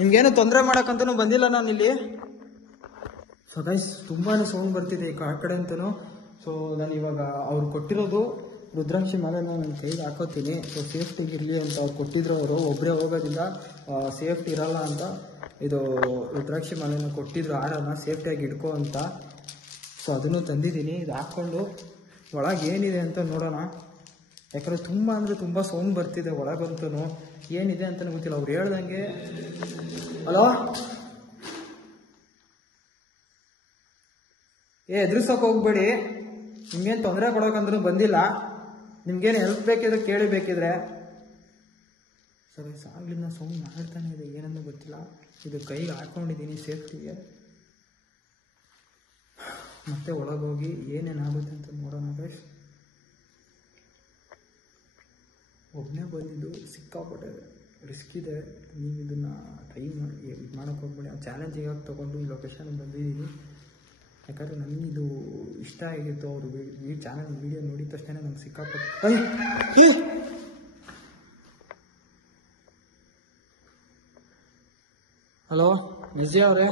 ನಿಮ್ಗೇನು ತೊಂದರೆ ಮಾಡಕ್ಕಂತನೂ ಬಂದಿಲ್ಲ ನಾನು ಇಲ್ಲಿ. ಸೊ ಗೈಸ್ ತುಂಬಾನೇ ಸೌಂಡ್ ಬರ್ತಿದೆ ಈ ಕಡೆ ಅಂತನೂ. ಸೊ ನಾನು ಇವಾಗ ಅವ್ರು ಕೊಟ್ಟಿರೋದು ರುದ್ರಾಕ್ಷಿ ಮಾಲೆನ ನನ್ನ ಕೈಗೆ ಹಾಕೋತೀನಿ. ಸೊ ಸೇಫ್ಟಿಗೆ ಇರಲಿ ಅಂತ ಅವ್ರು ಕೊಟ್ಟಿದ್ರು. ಅವರು ಒಬ್ಬರೇ ಹೋಗೋದ್ರಿಂದ ಸೇಫ್ಟಿ ಇರಲ್ಲ ಅಂತ ಇದು ರುದ್ರಾಕ್ಷಿ ಮಾಲೆನ ಕೊಟ್ಟಿದ್ರು, ಹಾರನ ಸೇಫ್ಟಿಯಾಗಿ ಇಟ್ಕೋ ಅಂತ. ಸೊ ಅದನ್ನು ತಂದಿದ್ದೀನಿ. ಇದು ಹಾಕ್ಕೊಂಡು ಒಳಗೆ ಏನಿದೆ ಅಂತ ನೋಡೋಣ. ಯಾಕಂದರೆ ತುಂಬ ಅಂದರೆ ತುಂಬ ಸೌಂಡ್ ಬರ್ತಿದೆ ಒಳಗಂತೂ. ಏನಿದೆ ಅಂತಲೂ ಗೊತ್ತಿಲ್ಲ. ಅವ್ರು ಹೇಳ್ದಂಗೆ ಹಲೋ ಎದುರಿಸೋಕೆ ಹೋಗ್ಬೇಡಿ, ನಿಮ್ಗೇನು ತೊಂದರೆ ಕೊಡೋಕಂದ್ರೂ ಬಂದಿಲ್ಲ. ನಿಮ್ಗೇನು ಹೆಲ್ಪ್ ಬೇಕಿದ್ರೆ ಕೇಳಿ ಬೇಕಿದ್ರೆ. ಸರಿ ಆಗ್ಲಿಂದ ಸೌಂಡ್ ಮಾಡ್ತಾನೆ ಇದೆ, ಏನನ್ನೂ ಗೊತ್ತಿಲ್ಲ. ಇದು ಕೈಗೆ ಹಾಕೊಂಡಿದ್ದೀನಿ ಸೇಫ್ಟಿಗೆ. ಮತ್ತೆ ಒಳಗೋಗಿ ಏನೇನಾಗುತ್ತೆ ಅಂತ ನೋಡೋಣ ಗೈಸ್. ಒಬ್ಬನೇ ಬಂದಿದ್ದು ಸಿಕ್ಕಾಪಟ್ಟೆ ರಿಸ್ಕ್ ಇದೆ. ನೀವು ಇದನ್ನು ಟ್ರೈ ಮಾಡಿ ಇದು ಮಾಡೋಕ್ಕೆ ಹೋಗ್ಬೇಡಿ. ಚಾಲೆಂಜಿಗೆ ತೊಗೊಂಡು ಈ ಲೊಕೇಶನ್ಗೆ ಬಂದಿದ್ದೀನಿ. ಯಾಕಂದರೆ ನನಗಿದು ಇಷ್ಟ ಆಗಿತ್ತು. ಅವರು ಈ ಚಾನಲ್ ವೀಡಿಯೋ ನೋಡಿದ ತಕ್ಷಣ ನಂಗೆ ಸಿಕ್ಕಾಪಟ್ಟೆ. ಹಲೋ ವಿಜಯ್ ಅವರೇ,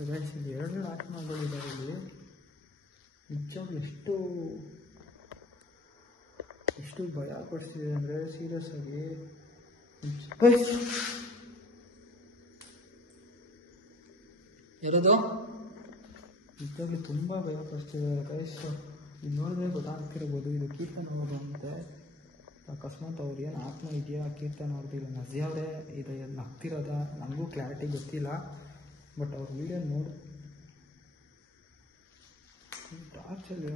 ಇದು 2 ಆತ್ಮಗಳಿದ್ದಾರೆ ಇಲ್ಲಿ. ನಿಜವಾಗ್ಲೂ ಎಷ್ಟು ಭಯ ಪಡಿಸ್ತಿದೆ ಅಂದರೆ ಸೀರಿಯಸ್ ಆಗಿ. ಯಾರದು ನಿಜವಾಗ್ಲೂ ತುಂಬ ಭಯ ಪಡಿಸ್ತಿದೆ ಗೈಸ್. ಇದು ನೋಡಿದ್ರೆ ಗೊತ್ತಾಗ್ತಿರ್ಬೋದು, ಇದು ಕೀರ್ತನ್ ಅವರು ಅಂತೆ. ಅಕಸ್ಮಾತ್ ಅವ್ರು ಏನು ಆತ್ಮ ಇದೆಯಾ ಕೀರ್ತನ್ ಅವ್ರದ್ದು ಇಲ್ಲ ನಜಿ ಅವರೇ ಇದು ನಗ್ತಿರೋದ ನನಗೂ ಕ್ಲಾರಿಟಿ ಗೊತ್ತಿಲ್ಲ. ಬಟ್ ಅವ್ರ ವಿಡಿಯೋ ನೋಡಿ ಟಾರ್ಚಲ್ಲಿ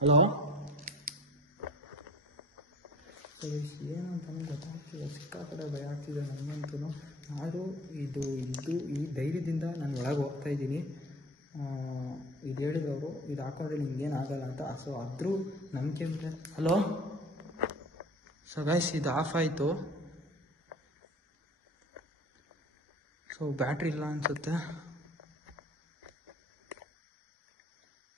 ಹಲೋ ಏನಂತ ಗೊತ್ತಾಗ್ತಿಲ್ಲ. ಸಿಕ್ಕಾಪಟ್ಟೆ ಭಯ ಆಗ್ತಿದೆ ನನಗಂತೂ. ಆದರೂ ಈ ಧೈರ್ಯದಿಂದ ನಾನು ಒಳಗೆ ಹೋಗ್ತಾ ಇದ್ದೀನಿ. ಇದು ಹೇಳಿದವರು ಇದು ಹಾಕೊಂಡ್ರೆ ನಿಮ್ಗೇನು ಆಗಲ್ಲ ಅಂತ. ಸೊ ಆದರೂ ನಂಬಿಕೆ ಮೇಲೆ. ಹಲೋ ಸೊ ಗೈಸ್ ಇದು ಆಫ್ ಆಯಿತು. ಸೊ ಬ್ಯಾಟ್ರಿ ಇಲ್ಲ ಅನಿಸುತ್ತೆ.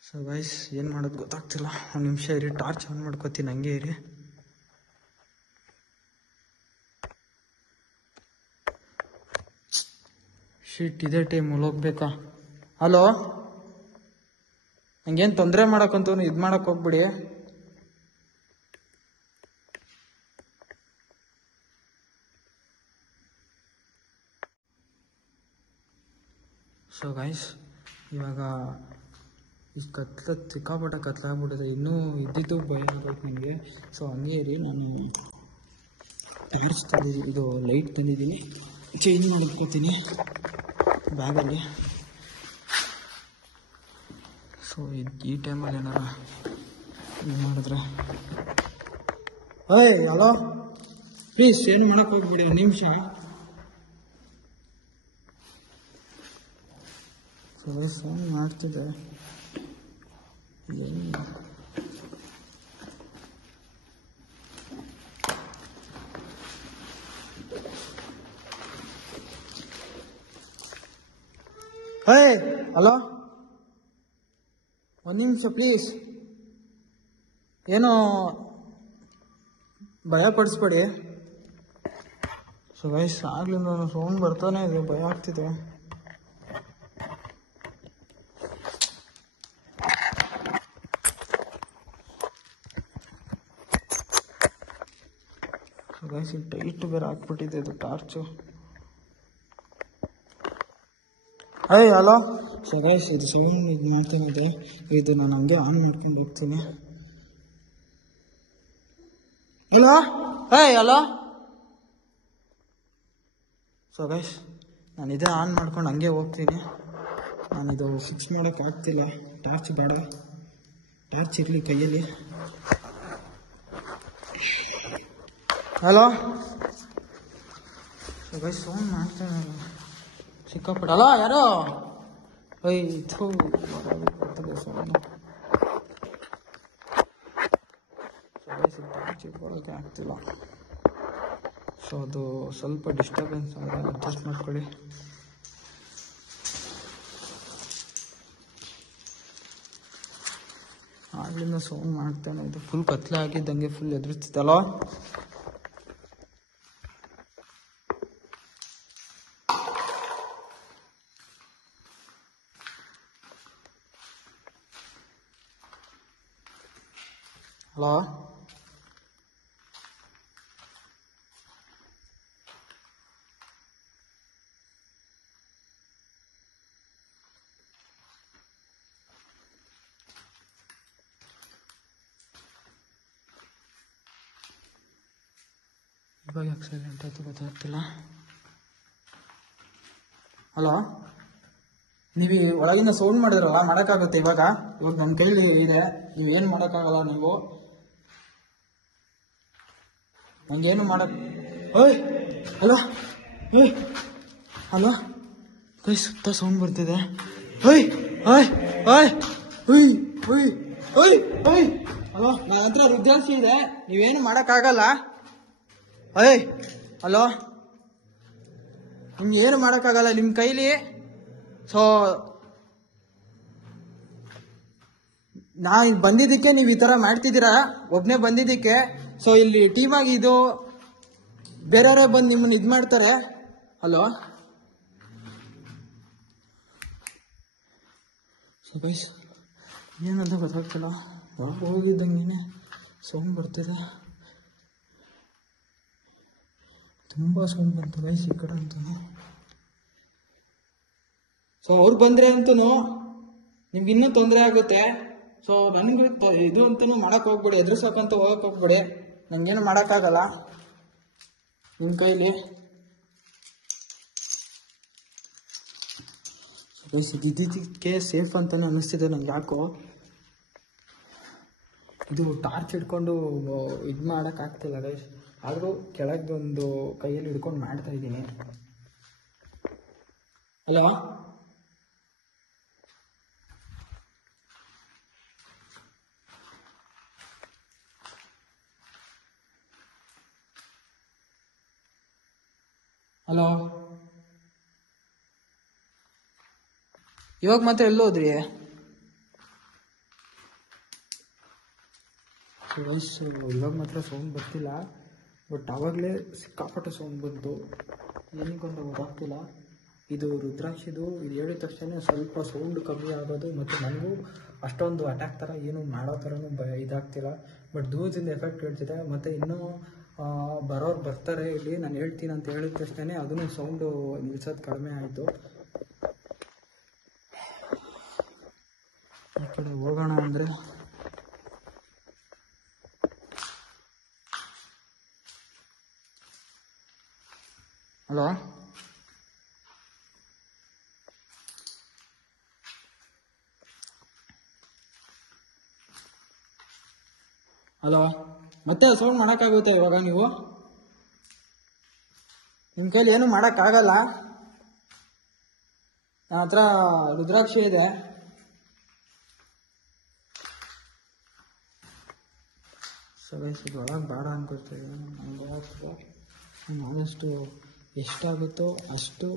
ಸೊ ಗೈಸ್ ಏನು ಮಾಡೋದು ಗೊತ್ತಾಗ್ತಿಲ್ಲ. ಒಂದು ನಿಮಿಷ ಇರಿ, ಟಾರ್ಚ್ ಆನ್ ಮಾಡ್ಕೋತೀನಿ, ಹಂಗೆ ಇರಿ. ಶೀಟ್ ಇದೇ ಟೈಮಲ್ಲಿ ಹೋಗ್ಬೇಕಾ? ಹಲೋ ಹಂಗೇನು ತೊಂದರೆ ಮಾಡೋಕ್ಕಂತೂ ಇದು ಮಾಡೋಕ್ಕೆ ಹೋಗ್ಬಿಡಿ. ಸೊ ಗೈಸ್ ಇವಾಗ ಸಿಕ್ಕಾಪಟ್ಟೆ ಕತ್ಲಾಗ್ಬಿಟ್ಟಿದೆ. ಇನ್ನೂ ಇದ್ದಿದ್ದು ಭಯ ಆಗೋಯ್ತು ನನಗೆ. ಸೊ ಹಂಗೆ ಇರಿ, ನಾನು ಟಾರ್ಚ್ ತಂದಿದ್ದೀನಿ, ಇದು ಲೈಟ್ ತಂದಿದ್ದೀನಿ, ಚೇಂಜ್ ಮಾಡಿಟ್ಕೋತೀನಿ ಬ್ಯಾಗಲ್ಲಿ. ಸೊ ಈ ಟೈಮಲ್ಲಿ ಏನಾರ ಇದು ಮಾಡಿದ್ರೆ ಹಲೋ ಪ್ಲೀಸ್ ಏನು ಮಾಡೋಕ್ಕೆ ಹೋಗ್ಬಿಡಿ, ಒಂದು ನಿಮಿಷ. ಸೊ ಫೋನ್ ಮಾಡ್ತಿದ್ದೆ. ಹಲೋ ಒಂದು ನಿಮಿಷ ಪ್ಲೀಸ್, ಏನೋ ಭಯ ಪಡಿಸ್ಬೇಡಿ. ಸೊ ಗೈಸ್ ಆಗ್ಲಿಂದ ಸೌಂಡ್ ಬರ್ತಾನೆ ಇದೆ, ಭಯ ಆಗ್ತಿದೆ. ಸೊ ಗೈಸ್ ಟೈಟ್ ಬೇರೆ ಹಾಕ್ಬಿಟ್ಟಿದೆ ಇದು ಟಾರ್ಚು. ಹಲೋ ಸೊ ಗೈಸ್ ಇದು ಸೌಂಡ್ ಇದು ಮಾಡ್ತಾನಿದೆ. ಇದು ನಾನು ಹಂಗೆ ಆನ್ ಮಾಡ್ಕೊಂಡು ಹೋಗ್ತೀನಿ. ಹಲೋ ಹಲೋ ಸೊ ಗೈಸ್ ನಾನು ಇದೇ ಆನ್ ಮಾಡ್ಕೊಂಡು ಹಂಗೆ ಹೋಗ್ತೀನಿ. ನಾನಿದು ಫಿಕ್ಸ್ ಮಾಡೋಕ್ಕೆ ಆಗ್ತಿಲ್ಲ. ಟಾರ್ಚ್ ಬೇಡ, ಟಾರ್ಚ್ ಇರಲಿ ಕೈಯಲ್ಲಿ. ಹಲೋ ಗೈಸ್ ಸೌಂಡ್ ಮಾಡ್ತಾನೆ ಸಿಕ್ಕಾಪಟ್ಟೆ. ಹಲೋ ಯಾರು ಥೂ ಬರ್ತದೆ ಸೌಂಡ್. ಚಿಕ್ಕೊಳ್ಳೋಕೆ ಆಗ್ತಿಲ್ಲ. ಸೊ ಅದು ಸ್ವಲ್ಪ ಡಿಸ್ಟರ್ಬೆನ್ಸ್ ಆದರೆ ಅಡ್ಜಸ್ಟ್ ಮಾಡ್ಕೊಳ್ಳಿ. ಆಗ್ಲಿಂದ ಸೌಂಡ್ ಮಾಡ್ತಾನೆ ಇದು. ಫುಲ್ ಕತ್ಲೆ ಆಗಿದ್ದಂಗೆ ಫುಲ್ ಎದುರಿಸ್ತಲ್ಲ. ಹಲೋ ಇವಾಗ ಯಾಕೆ ಸೈಲೆಂಟ್ ಆಯ್ತು ಗೊತ್ತಾಗ್ತಿಲ್ಲ. ಹಲೋ ನೀವು ಒಳಗಿಂದ ಸೌಂಡ್ ಮಾಡಿದ್ರಲ್ಲ, ಮಾಡೋಕ್ಕಾಗುತ್ತೆ ಇವಾಗ ನನ್ನ ಕೈಲಿ ಇದೆ, ನೀವೇನು ಮಾಡೋಕ್ಕಾಗಲ್ಲ. ನೀವು ನಂಗೇನು ಮಾಡಕ್. ಓಯ್ ಹಲೋ ಓಯ್ ಹಲೋ ಕೈ ಸುತ್ತ ಸೌಂಡ್ ಬರ್ತಿದೆ. ಓಯ್ ಓಯ್ ಓಯ್ ಓಯ್ ಓಯ್ ಓಯ್ ಓಯ್ ಹಲೋ ನನ್ನ ಹತ್ರ ರುದ್ರಾಕ್ಷಿ ಇದೆ, ನೀವೇನು ಮಾಡೋಕ್ಕಾಗಲ್ಲ. ಅಯ್ಯ ಹಲೋ ನಿಮ್ಗೆ ಏನು ಮಾಡೋಕ್ಕಾಗಲ್ಲ ನಿಮ್ಮ ಕೈಲಿ. ಸೊ ನಾ ಬಂದಿದ್ದಕ್ಕೆ ನೀವು ಈ ಥರ ಮಾಡ್ತಿದ್ದೀರಾ, ಒಬ್ಬನೇ ಬಂದಿದ್ದಕ್ಕೆ. ಸೊ ಇಲ್ಲಿ ಟೀಮಾಗಿ ಇದು ಬೇರೆಯವರೇ ಬಂದು ನಿಮ್ಮನ್ನು ಇದು ಮಾಡ್ತಾರೆ. ಹಲೋ ಸೊ ಗೈಸ್ ಏನಂತ ಗೊತ್ತಾಗ್ತಿಲ್ಲ. ಒಳಗೆ ಹೋಗಿದ್ದಂಗೆ ಸೌಂಡ್ ಬರ್ತಿದೆ, ತುಂಬ ಸೌಂಡ್ ಬಂತು ಗೈಸ್ ಈ ಕಡೆ ಅಂತೂ. ಸೊ ಅವ್ರು ಬಂದರೆ ಅಂತೂ ನಿಮ್ಗೆ ಇನ್ನೂ ತೊಂದರೆ ಆಗುತ್ತೆ. ಸೊ ನನಗೆ ಇದು ಅಂತೂ ಮಾಡೋಕ್ಕೆ ಹೋಗ್ಬೇಡಿ, ಎದುರಿಸೋಕ್ಕಂತ ಹೋಗಕ್ಕೆ ಹೋಗ್ಬೇಡಿ. ನನಗೇನು ಮಾಡೋಕ್ಕಾಗಲ್ಲ ನಿಮ್ಮ ಕೈಲಿ. ಗೈಸ್ ಇದಕ್ಕೆ ಸೇಫ್ ಅಂತಲೇ ಅನ್ನಿಸ್ತಿದೆ ನನಗೆ ಯಾಕೋ. ಇದು ಟಾರ್ಚ್ ಹಿಡ್ಕೊಂಡು ಇದು ಮಾಡೋಕ್ಕಾಗ್ತಿಲ್ಲ ಗೈಸ್. ಆದರೂ ಕೆಳಗೊಂದು ಕೈಯಲ್ಲಿ ಹಿಡ್ಕೊಂಡು ಮಾಡ್ತಾ ಇದ್ದೀನಿ. ಹಲೋ ಹಲೋ ಇವಾಗ ಮಾತ್ರ ಎಲ್ಲೋದ್ರಿ? ಇವಾಗ ಮಾತ್ರ ಸೌಂಡ್ ಬರ್ತಿಲ್ಲ, ಬಟ್ ಆವಾಗಲೇ ಸಿಕ್ಕಾಪಟ್ಟೆ ಸೌಂಡ್ ಬಂತು. ಏನಕ್ಕಂತ ಗೊತ್ತಾಗ್ತಿಲ್ಲ. ಇದು ರುದ್ರಾಕ್ಷಿದು ಇದು ಹೇಳಿದ ತಕ್ಷಣ ಸ್ವಲ್ಪ ಸೌಂಡ್ ಕಮ್ಮಿ ಆಗೋದು, ಮತ್ತು ನನಗೂ ಅಷ್ಟೊಂದು ಅಟ್ಯಾಕ್ ಥರ ಏನು ಮಾಡೋ ಥರನೂ ಇದಾಗ್ತಿಲ್ಲ. ಬಟ್ ದೂರದಿಂದ ಎಫೆಕ್ಟ್ ಹೇಳ್ತಿದೆ. ಮತ್ತು ಇನ್ನೂ ಬರೋರು ಬರ್ತಾರೆ ಇಲ್ಲಿ, ನಾನು ಹೇಳ್ತೀನಿ ಅಂತ ಹೇಳಿದ ತಕ್ಷಣ ಅದನ್ನು ಸೌಂಡು ನಿಲ್ಸೋದು ಕಡಿಮೆ ಆಯಿತು. ಈ ಕಡೆ ಹೋಗೋಣ ಅಂದರೆ ಹಲೋ ಹಲೋ ಮತ್ತೆ ಸೌಂಡ್ ಮಾಡೋಕ್ಕಾಗುತ್ತೆ ಇವಾಗ? ನೀವು ನಿಮ್ಮ ಕೈಲಿ ಏನು ಮಾಡೋಕ್ಕಾಗಲ್ಲ. ನನ್ನ ಹತ್ರ ರುದ್ರಾಕ್ಷಿ ಇದೆ. ಇದು ಒಳಗೆ ಬೇಡ ಅನ್ಕೊಳ್ತೀವಿ. ನಾನು ಆದಷ್ಟು ಎಷ್ಟಾಗುತ್ತೋ ಅಷ್ಟು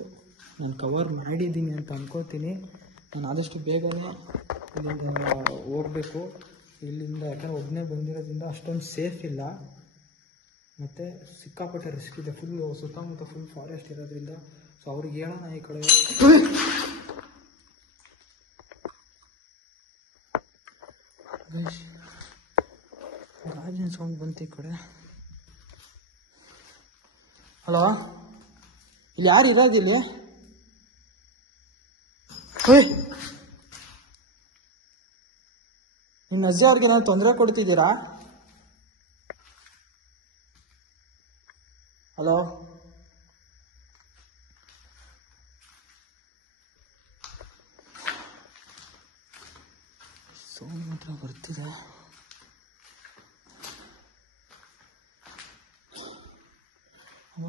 ನಾನು ಕವರ್ ಮಾಡಿದ್ದೀನಿ ಅಂತ ಅನ್ಕೋತೀನಿ. ನಾನು ಆದಷ್ಟು ಬೇಗನೆ ಇಲ್ಲಿಂದ ಹೋಗಬೇಕು ಇಲ್ಲಿಂದ, ಯಾಕಂದರೆ ಒಬ್ಬನೇ ಬಂದಿರೋದ್ರಿಂದ ಅಷ್ಟೊಂದು ಸೇಫ್ ಇಲ್ಲ, ಮತ್ತು ಸಿಕ್ಕಾಪಟ್ಟೆ ರಿಸ್ಕ್ ಇದೆ. ಫುಲ್ ಸುತ್ತಮುತ್ತ ಫುಲ್ ಫಾರೆಸ್ಟ್ ಇರೋದ್ರಿಂದ. ಸೊ ಅವ್ರಿಗೆ ಹೇಳೋಣ ಈ ಕಡೆ ಗಾಜಿನ ಸೌಂಡ್ ಬಂತು ಈ ಕಡೆ. ಹಲೋ ಇಲ್ಲಿ ಯಾರು ಇರೋದಿಲ್ಲ? ನಿಮ್ಮ ಅಜ್ಜಿ ಅವ್ರಿಗೆ ನಾನು ತೊಂದರೆ ಕೊಡ್ತಿದ್ದೀರಾ? ಹಲೋ ಸೌಂಡ್ ಮಾತ್ರ ಬರ್ತಿದೆ.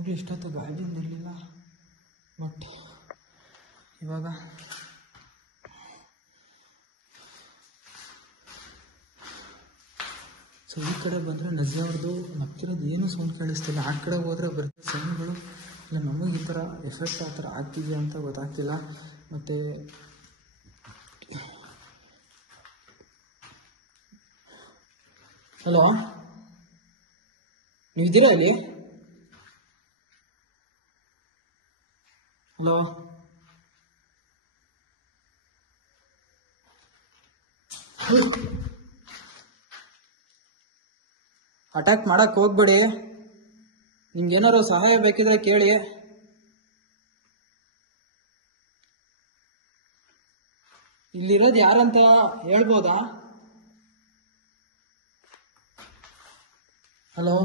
ಆ್ಯಕ್ಚುಲಿ ಇಷ್ಟೊತ್ತು ಗಾಳಿ ಬಂದಿರಲಿಲ್ಲ, ಬಟ್ ಇವಾಗ ಸೊ ಈ ಕಡೆ ಬಂದರೆ ನಜಿ ಅವ್ರದ್ದು ನಕ್ಕಿರೋದು ಏನು ಸೌಂಡ್ ಕೇಳಿಸ್ತಿಲ್ಲ. ಆ ಕಡೆ ಹೋದರೆ ಬರುತ್ತೆ ಸೌಂಡ್ಗಳು. ಇಲ್ಲ ನಮಗೆ ಈ ಥರ ಎಫೆಕ್ಟ್ ಆ ಥರ ಆಗ್ತಿದೆಯಾ ಅಂತ ಗೊತ್ತಾಗ್ತಿಲ್ಲ. ಮತ್ತು ಹಲೋ, ನೀವಿದ್ದೀರಾ ಇಲ್ಲಿ? ಹಲೋ, ಅಟ್ಯಾಕ್ ಮಾಡಕ್ಕೆ ಹೋಗ್ಬೇಡಿ. ನಿಮ್ಗೇನಾದ್ರು ಸಹಾಯ ಬೇಕಿದ್ರೆ ಕೇಳಿ. ಇಲ್ಲಿರೋದು ಯಾರಂತ ಹೇಳ್ಬೋದಾ? ಹಲೋ,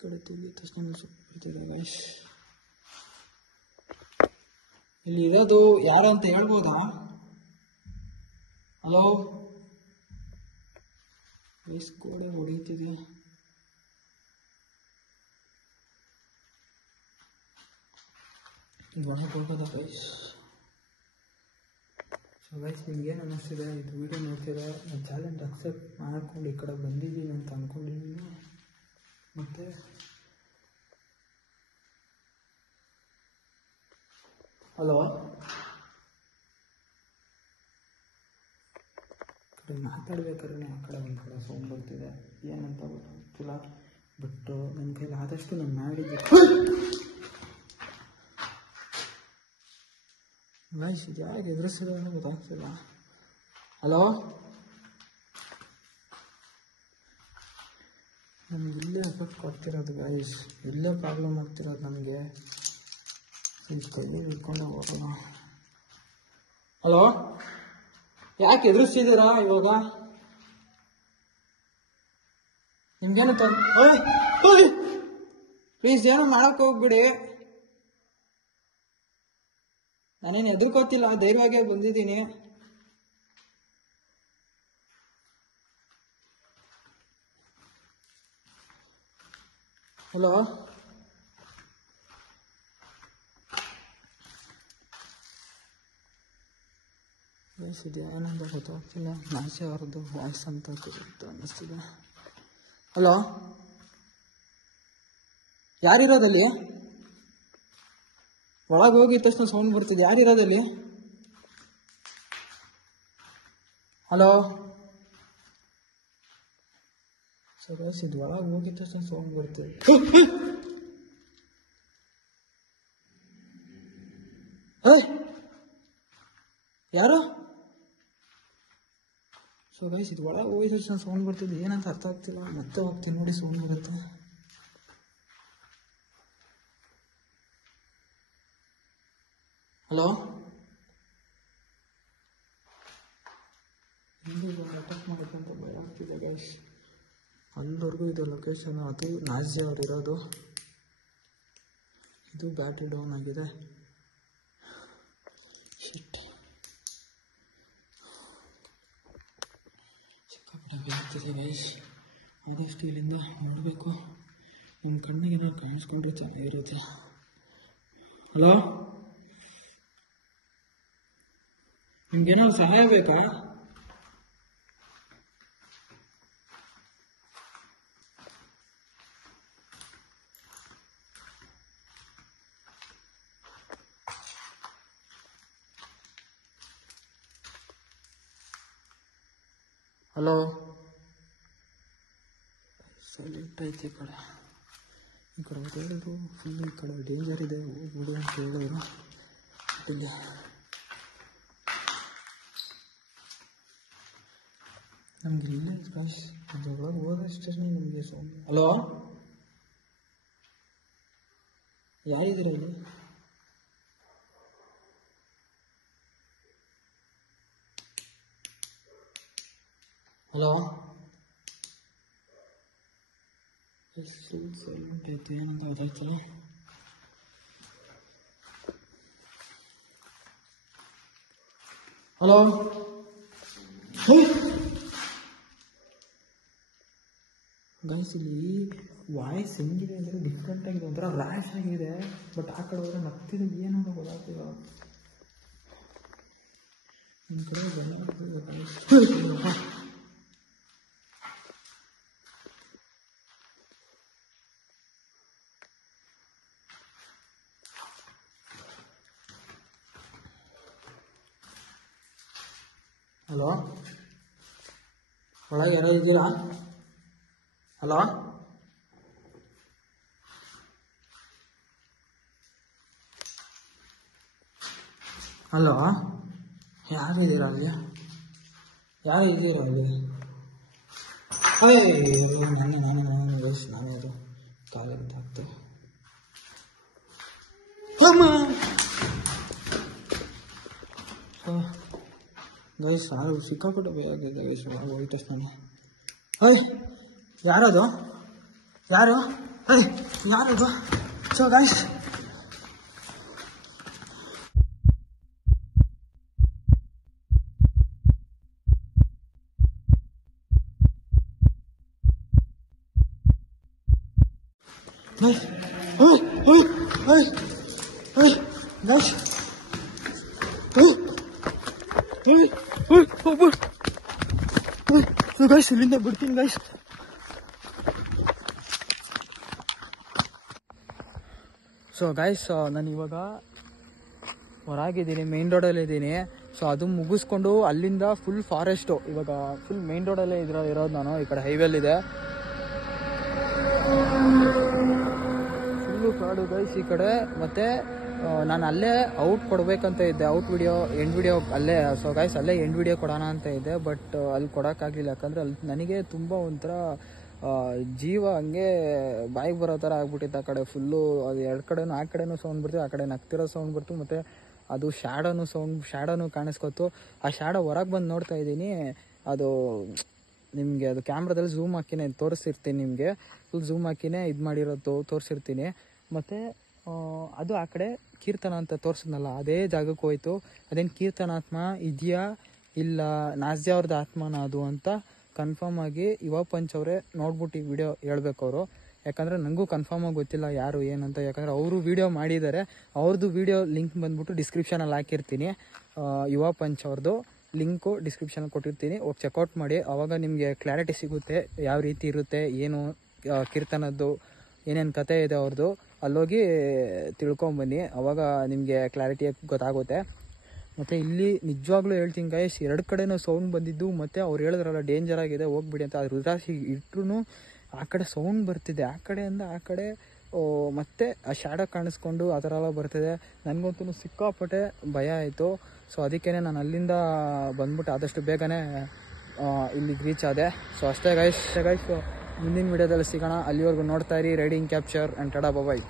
ಕಡೆ ಇಲ್ಲಿ ಇರೋದು ಯಾರು ಅಂತ ಹೇಳ್ಬೋದಾ? ಹಲೋ, ಗೋಡೆ ಹೊಡೀತಿದೆ. ಒಳಗೆ ಹೋಗೋದ ಗೈಸ್? ಸೊ ಗೈಸ್, ನಿಮ್ಗೇನು ಅನ್ನಿಸ್ತಿದೆ ಇದು ವಿಡಿಯೋ ನೋಡ್ತಿದ್ರೆ? ನಾನು ಚಾಲೆಂಜ್ ಅಕ್ಸೆಪ್ಟ್ ಮಾಡ್ಕೊಂಡು ಈ ಕಡೆ ಬಂದಿದ್ದೀನಿ ಅಂತ ಅಂದ್ಕೊಂಡಿದ್ದೀನಿ. ಮತ್ತು ಹಲೋ, ಮಾತಾಡ್ಬೇಕಾದ್ರೆ ಆ ಕಡೆ ಒಂದು ಕಡೆ ಸೌಂಡ್ ಬರ್ತಿದೆ, ಏನಂತ ಗೊತ್ತಿಲ್ಲ. ಬಟ್ ನನ್ನ ಕೈಲಿ ಆದಷ್ಟು ನಾನು ಮಾಡಿದ್ದೆ. ವಾಯ್ಸ್ ಇದು ಯಾರು ಎದುರಿಸಿದೆ ಅನ್ನೋ ಗೊತ್ತಾಗ್ತಿಲ್ಲ. ಹಲೋ, ನಮ್ಗೆ ಇಲ್ಲೇ ಎಫೆಕ್ಟ್ ಕೊಡ್ತಿರೋದು ವಾಯ್ಸ್, ಇಲ್ಲೇ ಪ್ರಾಬ್ಲಮ್ ಆಗ್ತಿರೋದು ನಮಗೆ. ಕೈಲಿ ಹಿಡ್ಕೊಂಡು ಹೋಗೋಣ. ಹಲೋ, ಯಾಕೆ ಎದುರಿಸ್ತಿದ್ದೀರಾ ಇವಾಗ? ನಿಮ್ಗೇನು ಪ್ಲೀಸ್ ಏನು ಮಾಡಕ್ ಹೋಗ್ಬಿಡಿ. ನಾನೇನು ಎದುರ್ಕೋತಿಲ್ಲ, ಧೈರ್ಯವಾಗೇ ಬಂದಿದ್ದೀನಿ. ಹಲೋ, ವಾಯ್ಸ್ ಇದೆಯಾ ಏನಂತ ಗೊತ್ತಾಗ್ತಿಲ್ಲ. ನಾಸೆ ಅವ್ರದ್ದು ವಾಯ್ಸ್ ಅಂತ ಅನ್ನಿಸ್ತಿದೆ. ಹಲೋ, ಯಾರಿರೋದಲ್ಲಿ? ಒಳಗೆ ಹೋಗಿದ ತಕ್ಷಣ ಸೌಂಡ್ ಬರ್ತಿದೆ. ಯಾರಿರೋದಲ್ಲಿ? ಹಲೋ, ಸರ್ ಇದು ಒಳಗೆ ಹೋಗಿದ ತಕ್ಷಣ ಸೌಂಡ್ ಬರ್ತಿದೆ. ಯಾರು? ಸೊ ಗೈಸ್, ಇದು ಒಳಗೆ ಹೋಗಿದ ತಕ್ಷಣ ಸೌಂಡ್ ಬರ್ತಿದೆ, ಏನಂತ ಅರ್ಥ ಆಗ್ತಿಲ್ಲ. ಮತ್ತೆ ಹೋಗ್ತೀನಿ ನೋಡಿ, ಸೌಂಡ್ ಬರುತ್ತೆ. ಹಲೋ, ಅಟ್ಯಾಕ್ ಮಾಡೋಕ್ಕಂತ ಭಯ ಆಗ್ತಿದೆ ಗೈಸ್. ಅಲ್ಲಿವರೆಗೂ ಇದೆ ಲೊಕೇಶನ್. ಅದು ನಾಜಿ ಅವ್ರು ಇರೋದು. ಇದು ಬ್ಯಾಟ್ರಿ ಡೌನ್ ಆಗಿದೆ. ಶಿಟ್, ಸಿಕ್ಕಾಪಟ್ಟೆ ಭಯ ಆಗ್ತಿದೆ ಗೈಸ್. ಆದಷ್ಟು ಇಲ್ಲಿಂದ ನೋಡಬೇಕು. ನಮ್ಮ ಕಣ್ಣಿಗೆ ನಾವು ಕಾಣಿಸ್ಕೊಂಡ್ರೆ ಚೆನ್ನಾಗಿರುತ್ತೆ. ಹಲೋ, ನಿಮ್ಗೇನಾದ್ರು ಸಹಾಯ ಬೇಕಾ? ಹಲೋ, ಸೈಲೆಂಟ್ ಐತೆ ಈ ಕಡೆ. ಈ ಕಡೆ ಹೇಳಿದ್ರು ಫುಲ್ ಈ ಕಡೆ ಡೇಂಜರ್ ಇದೆ, ಹೋಗ್ಬಿಡು ಅಂತ ಹೇಳಿದ್ರು. ಇಲ್ಲಿ ನಮ್ಗೆ ಇಲ್ಲೇ ಕಾಶ್ ಅದರೊಳಗೆ ಹೋದಷ್ಟೇ ನಮಗೆ ಸೌಂಡ್. ಹಲೋ, ಯಾರಿದ್ದೀರ ಇಲ್ಲಿ? ಹಲೋ, ಸೈಲೆಂಟ್ ಐತೆ ಏನಂತ ಗೊತ್ತಾಯ್ತಲ್ಲ. ಹಲೋ, ಗೈಸ್ ಇಲ್ಲಿ ವಾಯ್ಸ್ ಹೆಂಗಿದೆ ಅಂದರೆ ಡಿಫ್ರೆಂಟ್ ಆಗಿದೆ, ಒಂಥರ ರ್ಯಾಶ್ ಆಗಿದೆ. ಬಟ್ ಆ ಕಡೆ ಹೋದ್ರೆ ನಗ್ತಿದೆ, ಏನೋ ಗೊತ್ತಾಗ್ತಿಲ್ಲ. ನಿಮ್ಮ ಕಡೆ ಹಲೋ, ಒಳಗೆ ಯಾರೋ ಇದ್ದೀರಾ? ಹಲೋ, ಹಲೋ, ಯಾರು ಇದ್ದೀರಾ ಅಲ್ಲಿ? ಯಾರು ಇದ್ದೀರಾ ಅಲ್ಲಿ? ನಾನು ವಯಸ್ಸು ನಾನೇ ಅದು ಕಾಲಿಗೆ ಹಾಕ್ತೆ. ಗೈಸ್ ಸಾರು ಸಿಕ್ಕಾಪಟ್ಟೆ ಬೇಕಾಗಿದೆ ಗೈಸ್. ಹೋಯ್ತು ತಕ್ಷಣ ಓಯ್ ಯಾರದು? ಯಾರು? ಅಯ್ಯ ಯಾರದು? ಸೊ ಗೈಸ್ ಗೈಸ್ ಇಲ್ಲಿಂದ ಬಿಡ್ತೀನಿ ಗೈಸ್. ಸೊ ಗೈಸ್ ನಾನು ಇವಾಗ ಹೊರಗಿದ್ದೀನಿ, ಮೇನ್ ರೋಡಲ್ಲಿ ಇದ್ದೀನಿ. ಸೊ ಅದು ಮುಗಿಸ್ಕೊಂಡು ಅಲ್ಲಿಂದ ಫುಲ್ ಫಾರೆಸ್ಟು, ಇವಾಗ ಫುಲ್ ಮೇನ್ ರೋಡಲ್ಲೇ ಇರೋದು ನಾನು. ಈ ಕಡೆ ಹೈವೇಲಿದೆ, ಫುಲ್ಲು ಕಾಡು ಗೈಸ್ ಈ ಕಡೆ. ಮತ್ತು ನಾನು ಅಲ್ಲೇ ಔಟ್ ಕೊಡಬೇಕಂತ ಇದ್ದೆ, ಎಂಡ್ ವಿಡಿಯೋ ಅಲ್ಲೇ. ಸೊ ಗೈಸ್ ಅಲ್ಲೇ ಎಂಡ್ ವಿಡಿಯೋ ಕೊಡೋಣ ಅಂತ ಇದ್ದೆ, ಬಟ್ ಅಲ್ಲಿ ಕೊಡೋಕ್ಕಾಗಲಿಲ್ಲ. ಯಾಕಂದರೆ ಅಲ್ಲಿ ನನಗೆ ತುಂಬ ಒಂಥರ ಜೀವ ಹಂಗೆ ಬಾಯಿಗೆ ಬರೋ ಥರ ಆಗ್ಬಿಟ್ಟಿತ್ತು. ಆ ಕಡೆ ಫುಲ್ಲು ಅದು ಎರಡು ಕಡೆನೂ, ಆ ಕಡೆನೂ ಸೌಂಡ್ ಬರ್ತೀವಿ, ಆ ಕಡೆ ನಗ್ತಿರೋ ಸೌಂಡ್ ಬರ್ತು, ಮತ್ತು ಅದು ಶ್ಯಾಡೋನು ಕಾಣಿಸ್ಕೊತು. ಆ ಶ್ಯಾಡೋ ಹೊರಗೆ ಬಂದು ನೋಡ್ತಾ ಇದ್ದೀನಿ. ಅದು ನಿಮಗೆ ಅದು ಕ್ಯಾಮ್ರಾದಲ್ಲಿ ಝೂಮ್ ಹಾಕಿನೇ ತೋರಿಸಿರ್ತೀನಿ, ನಿಮಗೆ ಫುಲ್ ಝೂಮ್ ಹಾಕಿನೇ ಇದು ಮಾಡಿರೋದು ತೋರಿಸಿರ್ತೀನಿ. ಮತ್ತು ಅದು ಆ ಕಡೆ ಕೀರ್ತನ ಅಂತ ತೋರಿಸಿದ್ನಲ್ಲ, ಅದೇ ಜಾಗಕ್ಕೆ ಹೋಯ್ತು. ಅದೇನು ಕೀರ್ತನಾತ್ಮ ಇದೆಯಾ ಇಲ್ಲ ನಾಜ್ಯಾ ಅವ್ರದ್ದು ಆತ್ಮನ ಅದು ಅಂತ ಕನ್ಫರ್ಮ್ ಆಗಿ ಯುವ ಪಂಚ್ ಅವರೇ ನೋಡ್ಬಿಟ್ಟು ಈ ವಿಡಿಯೋ ಹೇಳ್ಬೇಕು ಅವರು. ಯಾಕಂದರೆ ನನಗೂ ಕನ್ಫರ್ಮ್ ಆಗಿ ಗೊತ್ತಿಲ್ಲ ಯಾರು ಏನಂತ. ಯಾಕಂದರೆ ಅವರು ವಿಡಿಯೋ ಮಾಡಿದ್ದಾರೆ, ಅವ್ರದ್ದು ವಿಡಿಯೋ ಲಿಂಕ್ ಬಂದ್ಬಿಟ್ಟು ಡಿಸ್ಕ್ರಿಪ್ಷನಲ್ಲಿ ಹಾಕಿರ್ತೀನಿ. ಯುವ ಪಂಚ್ ಅವ್ರದ್ದು ಲಿಂಕು ಡಿಸ್ಕ್ರಿಪ್ಷನಲ್ಲಿ ಕೊಟ್ಟಿರ್ತೀನಿ, ಹೋಗಿ ಚೆಕ್ಔಟ್ ಮಾಡಿ. ಆವಾಗ ನಿಮಗೆ ಕ್ಲಾರಿಟಿ ಸಿಗುತ್ತೆ ಯಾವ ರೀತಿ ಇರುತ್ತೆ, ಏನು ಕೀರ್ತನದ್ದು ಏನೇನು ಕತೆ ಇದೆ ಅವ್ರದ್ದು. ಅಲ್ಲೋಗಿ ತಿಳ್ಕೊಂಬನ್ನಿ, ಆವಾಗ ನಿಮಗೆ ಕ್ಲಾರಿಟಿಯಾಗಿ ಗೊತ್ತಾಗುತ್ತೆ. ಮತ್ತು ಇಲ್ಲಿ ನಿಜವಾಗ್ಲೂ ಹೇಳ್ತೀನಿ ಗೈಸ್, ಎರಡು ಕಡೆನೂ ಸೌಂಡ್ ಬಂದಿದ್ದು. ಮತ್ತು ಅವ್ರು ಹೇಳಿದ್ರಲ್ಲ ಡೇಂಜರ್ ಆಗಿದೆ ಹೋಗ್ಬಿಡಿ ಅಂತ, ಅದು ರುದ್ರಾಕ್ಷಿ ಇಟ್ಟರು ಆ ಕಡೆ ಸೌಂಡ್ ಬರ್ತಿದೆ, ಆ ಕಡೆಯಿಂದ ಆ ಕಡೆ. ಮತ್ತು ಆ ಶ್ಯಾಡೋ ಕಾಣಿಸ್ಕೊಂಡು ಆ ಥರ ಎಲ್ಲ ಬರ್ತಿದೆ. ನನಗಂತೂ ಸಿಕ್ಕಾಪಟ್ಟೆ ಭಯ ಆಯಿತು. ಸೊ ಅದಕ್ಕೇ ನಾನು ಅಲ್ಲಿಂದ ಬಂದ್ಬಿಟ್ಟು ಆದಷ್ಟು ಬೇಗನೆ ಇಲ್ಲಿಗೆ ರೀಚ್ ಆದೆ. ಸೊ ಅಷ್ಟೇ ಗೈಸ್. ಮುಂದಿನ ವಿಡಿಯೋದಲ್ಲಿ ಸಿಗೋಣ. ಅಲ್ಲಿವರೆಗೂ ನೋಡ್ತಾ ಇರಿ riding capture and tada bye.